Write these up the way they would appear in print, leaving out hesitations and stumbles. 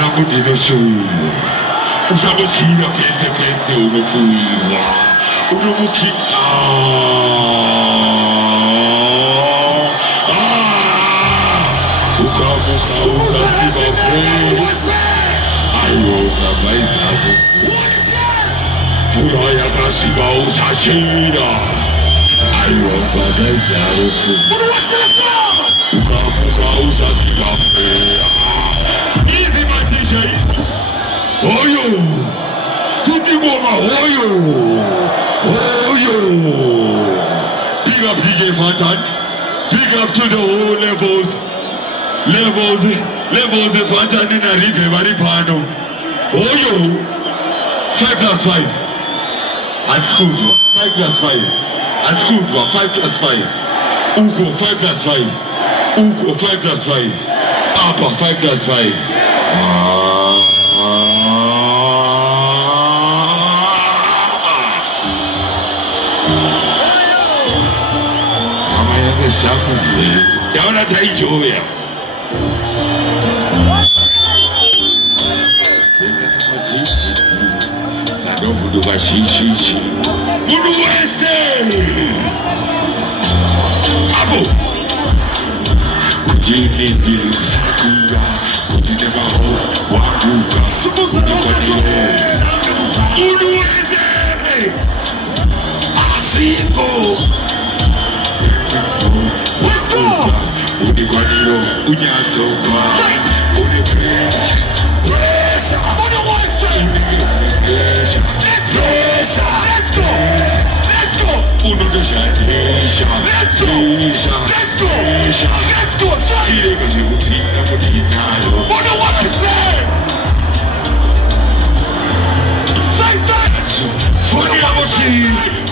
Charango dino show. Usamos gira pese uno fuirwa. Uno mukita. Ukamuka usasiba Ayosa maizabo. Puraya kashiba usashira. Ayoka maizabo. Ukamuka usasiba Easy my DJ. Oyo. City Goma. Oyo. Big up DJ Fantan. Big up to the whole levels. Levels Fantan in a ripe maripano. Oyo. 5+5. At school 5+5. At school 5+5. Uko 5+5. Uko 5+5. Apa 5+5. Samaya beshakuzi. Yaona taijoya. Sanofu duba shishi. Munu wese. Apo. Kujini sakuya. Kujini mahos. Wakuka. Subuza kujini. Munu wese. Asiko. Let's go. Unikwaniro. Unyasoka. Unipresha. Munu wese. Let's go! Uno de Let's go! Tire che si utina potinaio. Uno what you say? Say!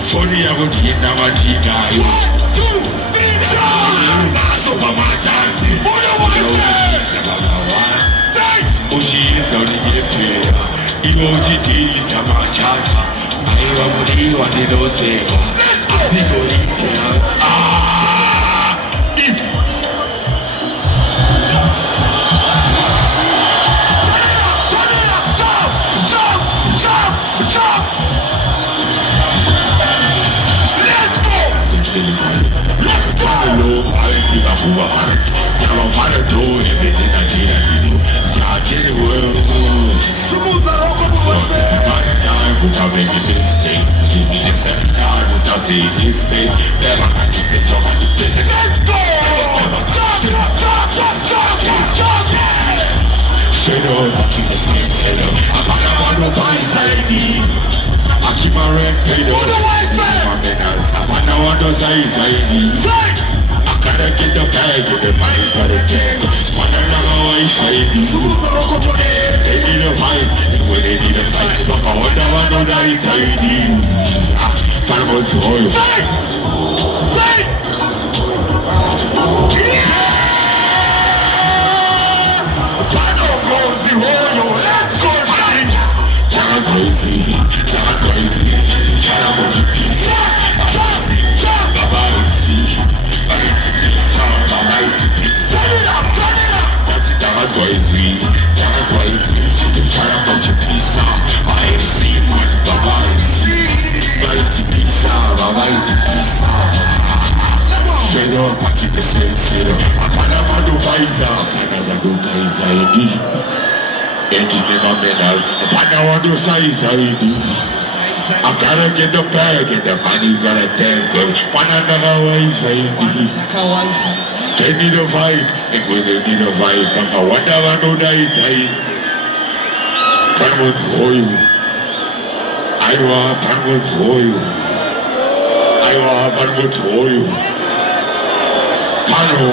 Fuori a potina matinaio. 1, 2, 3, passo fa matanzi. Uno what you say? Uscita un'idea. Io ci dico la manciata. Aiwa muriwa niloseka. Asigoritea. Jump! Let's go! Sumuza roko você. Nunca make mistakes. Give me the same time. Nunca see his face. Never got to piss on the business. Let's go! Jump! Shadow, back in the same shadow. Apana wano paisaidi. Akimare pedo. Apana wano saisaidi. I gotta get the bag, get the money started getting. Wanna know why shady. Sumuza roko jone. They need a fight, and when they need a fight, but I wonder why no die tidy. Find to oil. Say! Yeah! Pano goes the oil. Let's go, buddy. Can't crazy. Can't go to peace. Turn it up. Can't go easy. Trying to get pizza, I ain't seen much, but I like the pizza. Straight up, I keep the same shit up. Panama do Kaiser, indeed. Engine my menal, Panama do Kaiser, indeed. I gotta get the bag, and the money's gotta dance, cause Panama wife, indeed. They need a vibe, and when they need a vibe, but I wonder why no die side. Pango oil. Aiwa pango oil. Pango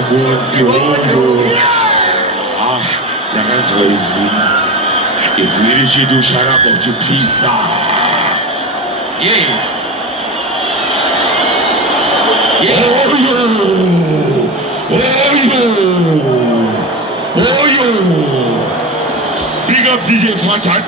oil. That's why it's really she do shut up of your pizza. Yeah. Big up DJ Fantan.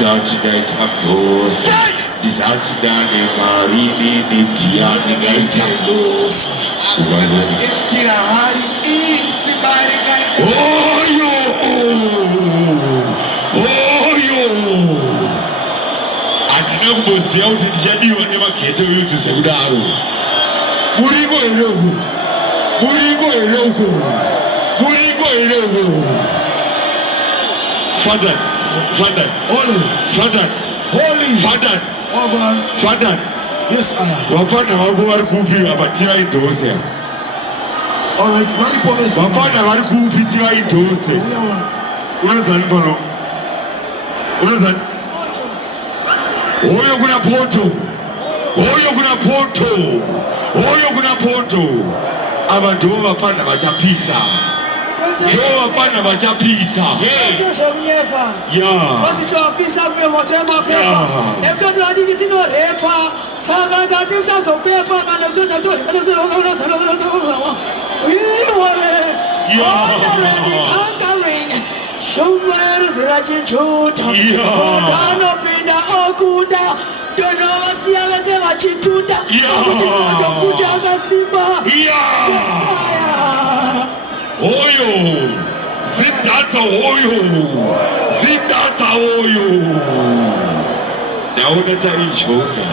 Disatinaitatos. Disatinane marini nitiani gaitelos. Intirahari isibari gaite. Oyo! Oyo! Atina kubozia kuti tichadiwa nemakete uyudzi zvekudaro. Muriko here uku? Muriko here uku? Muriko here uku? Fadan. Holy. Fadan. Yes, I am. Vafana vako vari kupi apa tivaidhose? Alright, varipovesa. Vafana vari kupi tivaidhose? Unozani pano? Unozani? Oyo kuna poto. Ava ndo vafana vachapisa. Ndo vafana vachapisa. Yeah. Wasitowapisa kuwe motema pepa. Mtoto hadi tino repa. Sanga ndati msaso pepa kana mtoto conquering. Shumwere zirachichuta. Kodano pinda okuda. Dono wasiaga sema chituta. Akuti mando fujaga simba. Yesaya. Oyo. Zidata oyo. Naona taichoka.